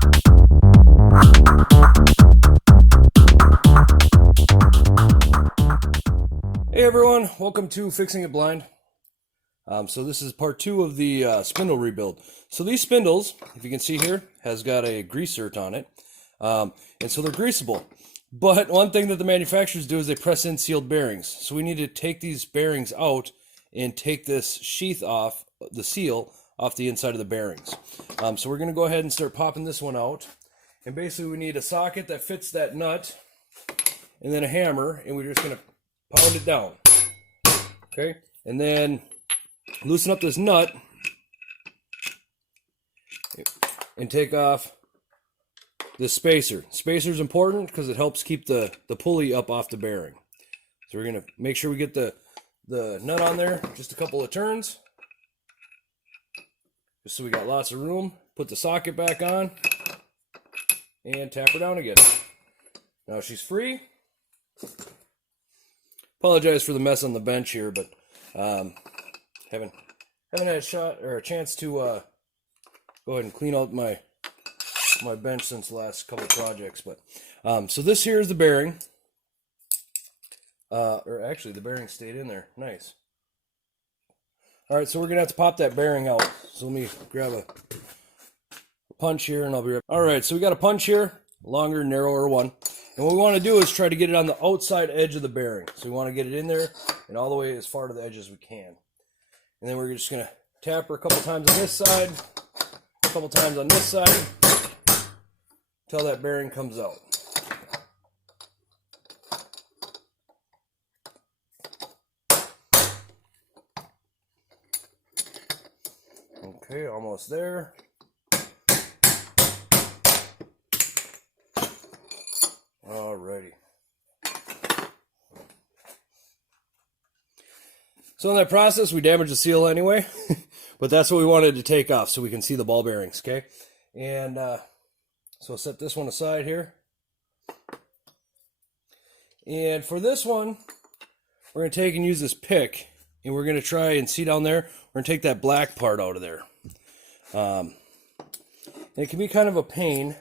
Hey everyone, welcome to Fixing It Blind. So this is part 2 of the spindle rebuild. So these spindles, if you can see here, has got a grease cert on it. And so they're greasable. But one thing that the manufacturers do is they press in sealed bearings. So we need to take these bearings out and take this sheath off, the seal, off the inside of the bearings. So we're going to go ahead and start popping this one out. And basically we need a socket that fits that nut, and then a hammer, and we're just going to pound it down. Okay, and then loosen up this nut and take off this spacer. Spacer is important because it helps keep the pulley up off the bearing. So we're going to make sure we get the nut on there just a couple of turns, just so we got lots of room. Put the socket back on and tap her down again. Now she's free. Apologize for the mess on the bench here, but haven't had a shot or a chance to go ahead and clean out my bench since the last couple of projects. But so this here is the bearing, or actually the bearing stayed in there. Nice. All right, so we're gonna have to pop that bearing out. So let me grab a punch here, and I'll be right. All right, so we got a punch here, longer, narrower one. And what we want to do is try to get it on the outside edge of the bearing. So we want to get it in there and all the way as far to the edge as we can. And then we're just going to tap her a couple times on this side, a couple times on this side, until that bearing comes out. Okay, almost there. Alrighty. So in that process, we damaged the seal anyway, but that's what we wanted to take off so we can see the ball bearings, okay? And so I'll set this one aside here. And for this one, we're going to take and use this pick, and we're going to try and see down there, we're going to take that black part out of there. And it can be kind of a pain.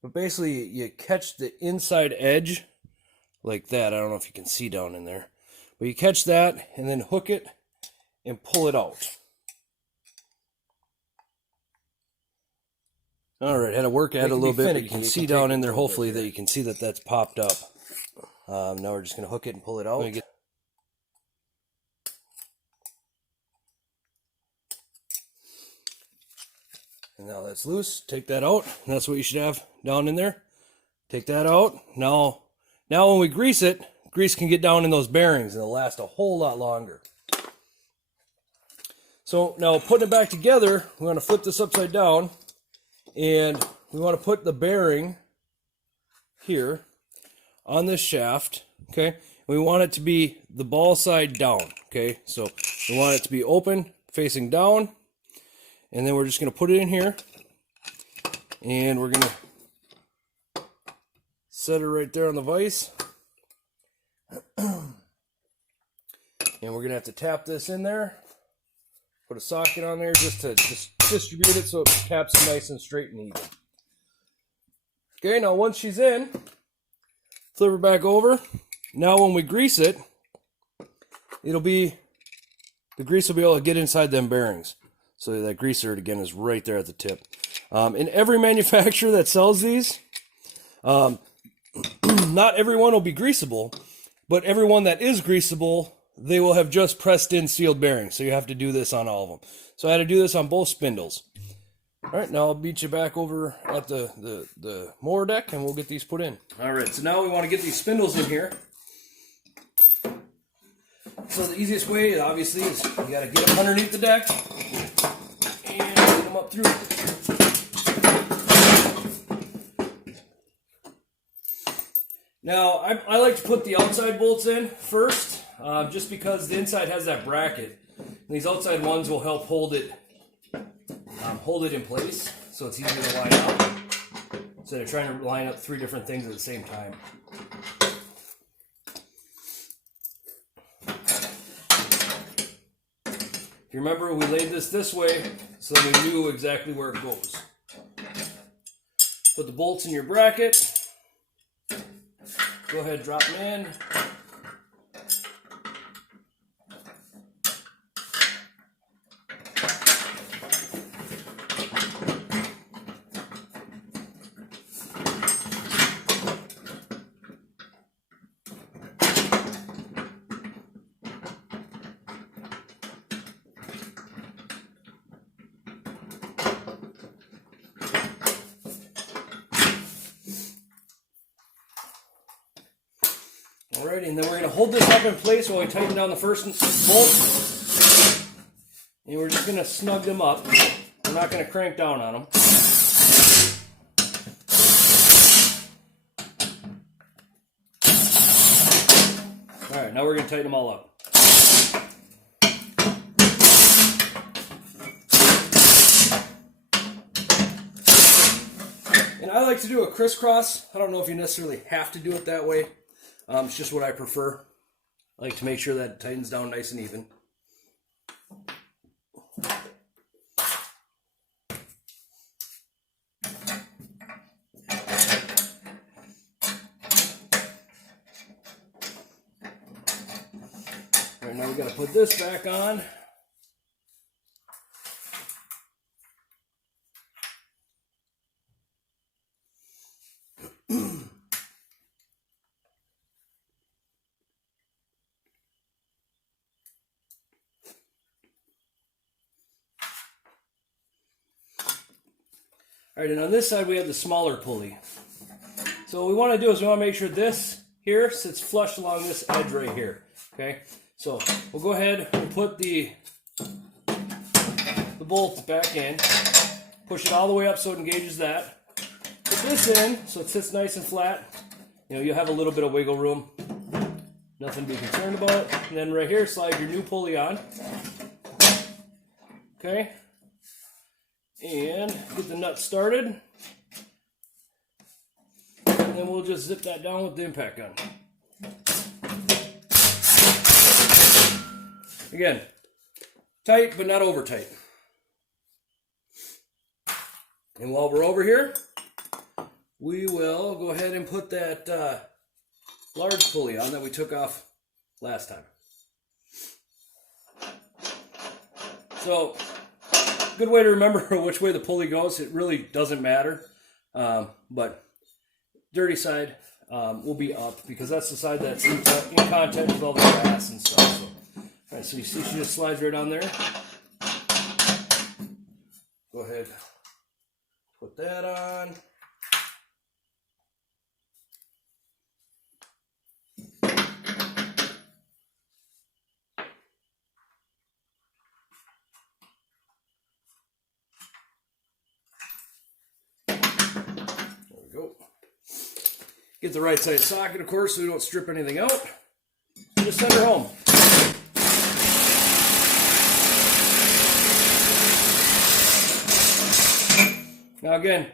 But basically, you catch the inside edge like that. I don't know if you can see down in there. But you catch that and then hook it and pull it out. All right, had to work at it a little bit. But you can see down in there, hopefully, that you can see that that's popped up. Now we're just going to hook it and pull it out. And now that's loose. Take that out. And that's what you should have down in there. Take that out. Now when we grease it, grease can get down in those bearings and it'll last a whole lot longer. So now putting it back together, we want to flip this upside down, and we want to put the bearing here on this shaft. Okay, we want it to be the ball side down. Okay, so we want it to be open, facing down. And then we're just going to put it in here, and we're going to set her right there on the vise. And we're going to have to tap this in there, put a socket on there just to distribute it so it taps it nice and straight and even. Okay, now once she's in, flip her back over. Now when we grease it, the grease will be able to get inside them bearings. So that greaser, again, is right there at the tip. And every manufacturer that sells these, not everyone will be greasable, but everyone that is greasable, they will have just pressed in sealed bearings. So you have to do this on all of them. So I had to do this on both spindles. All right, now I'll beat you back over at the mower deck, and we'll get these put in. All right, so now we want to get these spindles in here. So the easiest way, obviously, is you got to get them underneath the deck and get them up through. Now, I like to put the outside bolts in first, just because the inside has that bracket. And these outside ones will help hold it in place, so it's easier to line up instead of trying to line up 3 different things at the same time. If you remember, we laid this way so that we knew exactly where it goes. Put the bolts in your bracket. Go ahead, drop them in. Alrighty, and then we're going to hold this up in place while we tighten down the first bolt. And we're just going to snug them up. We're not going to crank down on them. Alright, now we're going to tighten them all up. And I like to do a crisscross. I don't know if you necessarily have to do it that way. It's just what I prefer. I like to make sure that it tightens down nice and even. All right, now we got to put this back on. All right, and on this side we have the smaller pulley. So what we want to do is we want to make sure this here sits flush along this edge right here. Okay, so we'll go ahead and put the bolt back in, push it all the way up so it engages that. Put this in so it sits nice and flat. You know, you'll have a little bit of wiggle room. Nothing to be concerned about. And then right here, slide your new pulley on. Okay. And get the nut started. And then we'll just zip that down with the impact gun. Again, tight but not over tight. And while we're over here, we will go ahead and put that large pulley on that we took off last time. So, good way to remember which way the pulley goes. It really doesn't matter, but dirty side will be up because that's the side that's in contact with all the grass and stuff. So, all right, so you see she just slides right on there. Go ahead, put that on. Get the right side socket, of course, so we don't strip anything out. Just send her home. Now again,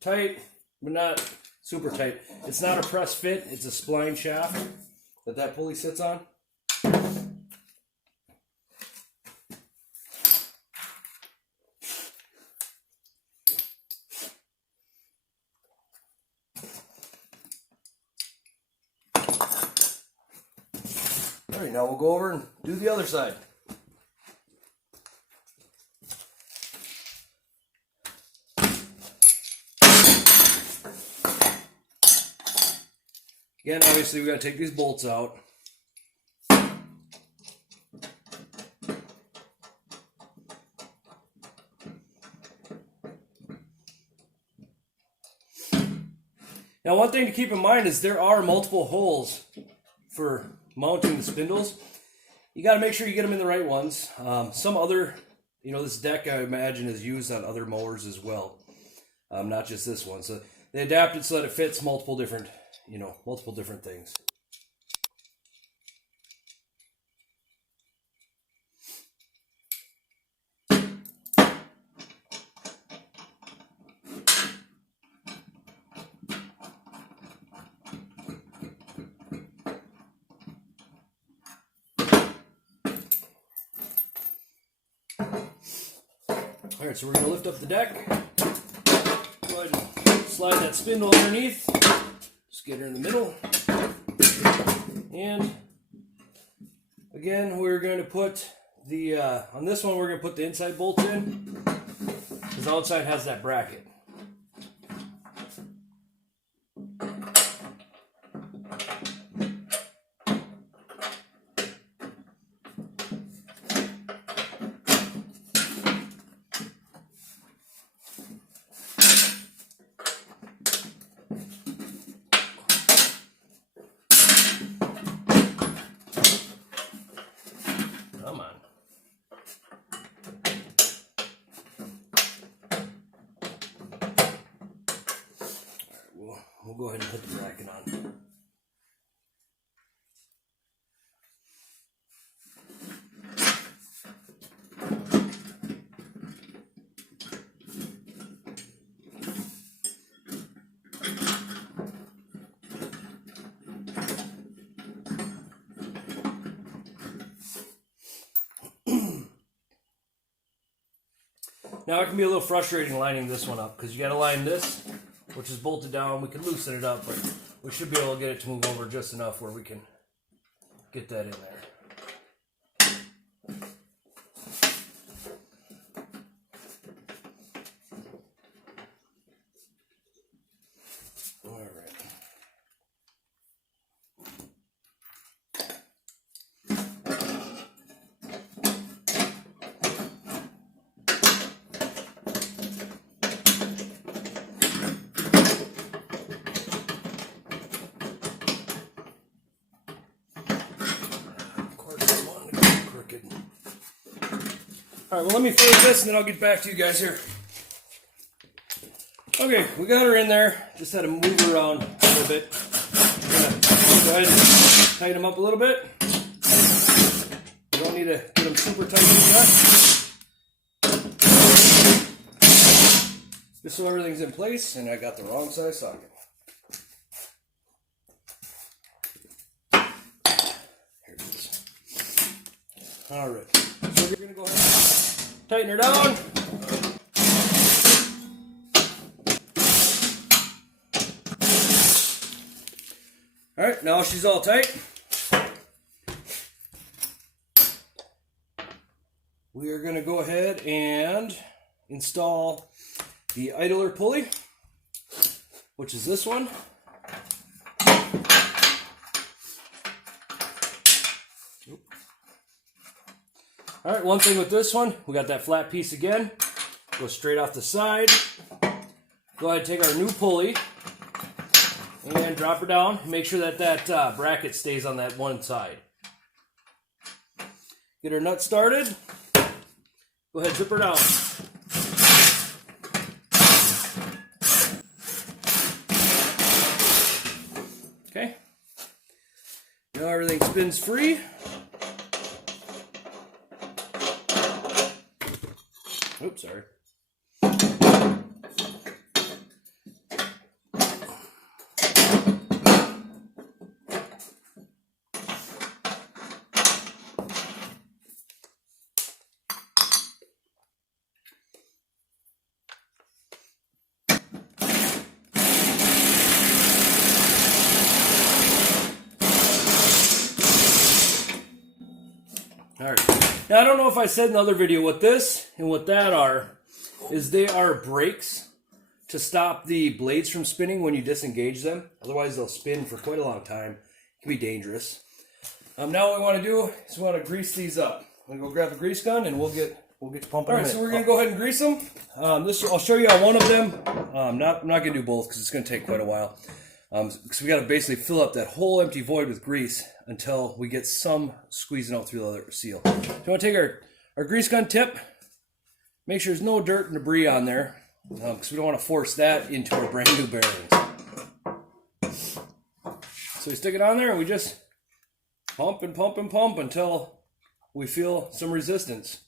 tight, but not super tight. It's not a press fit, it's a spline shaft that pulley sits on. All right, now we'll go over and do the other side. Again, obviously we got to take these bolts out. Now, one thing to keep in mind is there are multiple holes for mounting the spindles. You got to make sure you get them in the right ones. Some other, this deck I imagine is used on other mowers as well, not just this one. So they adapt it so that it fits multiple different things. All right, so we're going to lift up the deck. Go ahead and slide that spindle underneath. Just get her in the middle. And again, we're going to put the, on this one, we're going to put the inside bolts in, because the outside has that bracket. Come on. Alright, we'll go ahead and put the bracket on. Now it can be a little frustrating lining this one up, because you got to line this, which is bolted down. We can loosen it up, but we should be able to get it to move over just enough where we can get that in there. All right. All right, well, let me finish this and then I'll get back to you guys here. Okay, we got her in there. Just had to move her around a little bit. Go ahead and tighten them up a little bit. You don't need to get them super tight yet. Just so everything's in place, and I got the wrong size socket. Here it is. All right, so we're gonna go ahead and tighten her down. All right, now she's all tight. We are going to go ahead and install the idler pulley, which is this one. All right, one thing with this one, we got that flat piece again. Go straight off the side. Go ahead and take our new pulley and drop her down. Make sure that that bracket stays on that one side. Get her nut started. Go ahead and zip her down. Okay. Now everything spins free. Oops, sorry. Alright, now I don't know if I said in the other video what this and what that are, is they are brakes to stop the blades from spinning when you disengage them. Otherwise they'll spin for quite a long time. It can be dangerous. Now what we want to do is we want to grease these up. I'm going to go grab a grease gun and we'll get pumping. Alright, so we're going to go ahead and grease them. I'll show you on one of them. I'm not going to do both because it's going to take quite a while. Because we got to basically fill up that whole empty void with grease until we get some squeezing out through the other seal. So we want to take our grease gun tip, make sure there's no dirt and debris on there, because we don't want to force that into our brand new bearings. So we stick it on there and we just pump and pump and pump until we feel some resistance.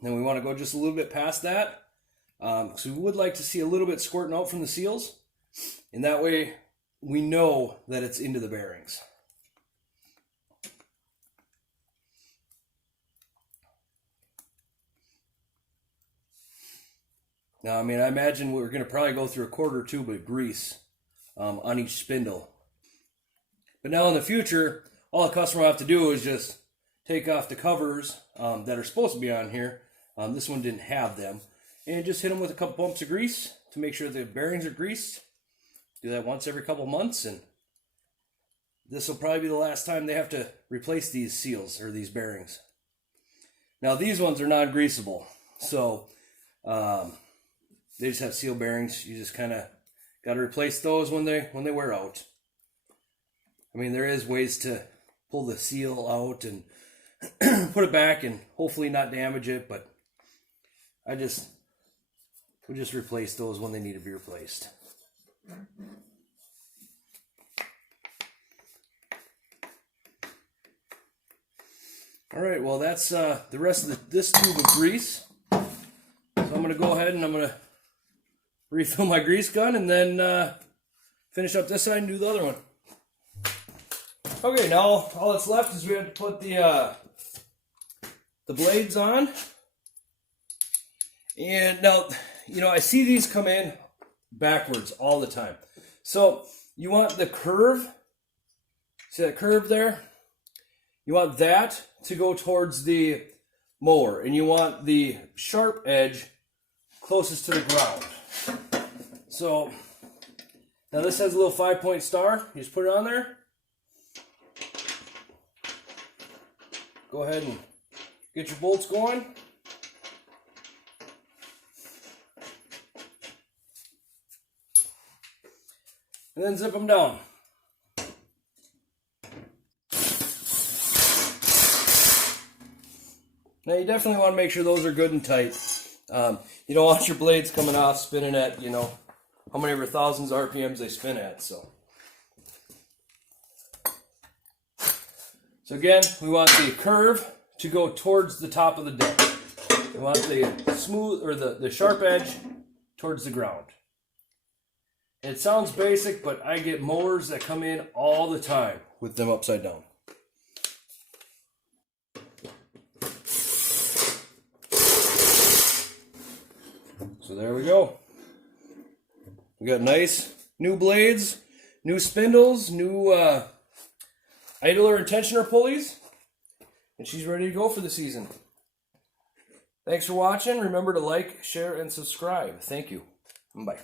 Then we want to go just a little bit past that, because we would like to see a little bit squirting out from the seals. And that way we know that it's into the bearings. Now, I mean, I imagine we're going to probably go through a quart or two of grease on each spindle. But now in the future, all the customer will have to do is just take off the covers that are supposed to be on here. This one didn't have them. And just hit them with a couple bumps of grease to make sure the bearings are greased. Do that once every couple months, and this will probably be the last time they have to replace these seals or these bearings. Now these ones are non-greasable, so they just have seal bearings. You just kind of got to replace those when they wear out. I mean, there is ways to pull the seal out and put it back and hopefully not damage it, but we just replace those when they need to be replaced. All right, well, that's the rest of this tube of grease. So I'm going to go ahead and I'm going to refill my grease gun and then finish up this side and do the other one. Okay, now all that's left is we have to put the blades on. And now, you know, I see these come in backwards all the time. So you want the curve, see that curve there? You want that to go towards the mower, and you want the sharp edge closest to the ground. So now this has a little 5-point star. You just put it on there. Go ahead and get your bolts going. And then zip them down. Now you definitely want to make sure those are good and tight. You don't want your blades coming off spinning at, you know, how many ever thousands of RPMs they spin at. So again, we want the curve to go towards the top of the deck. We want the smooth or the sharp edge towards the ground. It sounds basic, but I get mowers that come in all the time with them upside down. So there we go. We got nice new blades, new spindles, new idler and tensioner pulleys, and she's ready to go for the season. Thanks for watching. Remember to like, share, and subscribe. Thank you. Bye.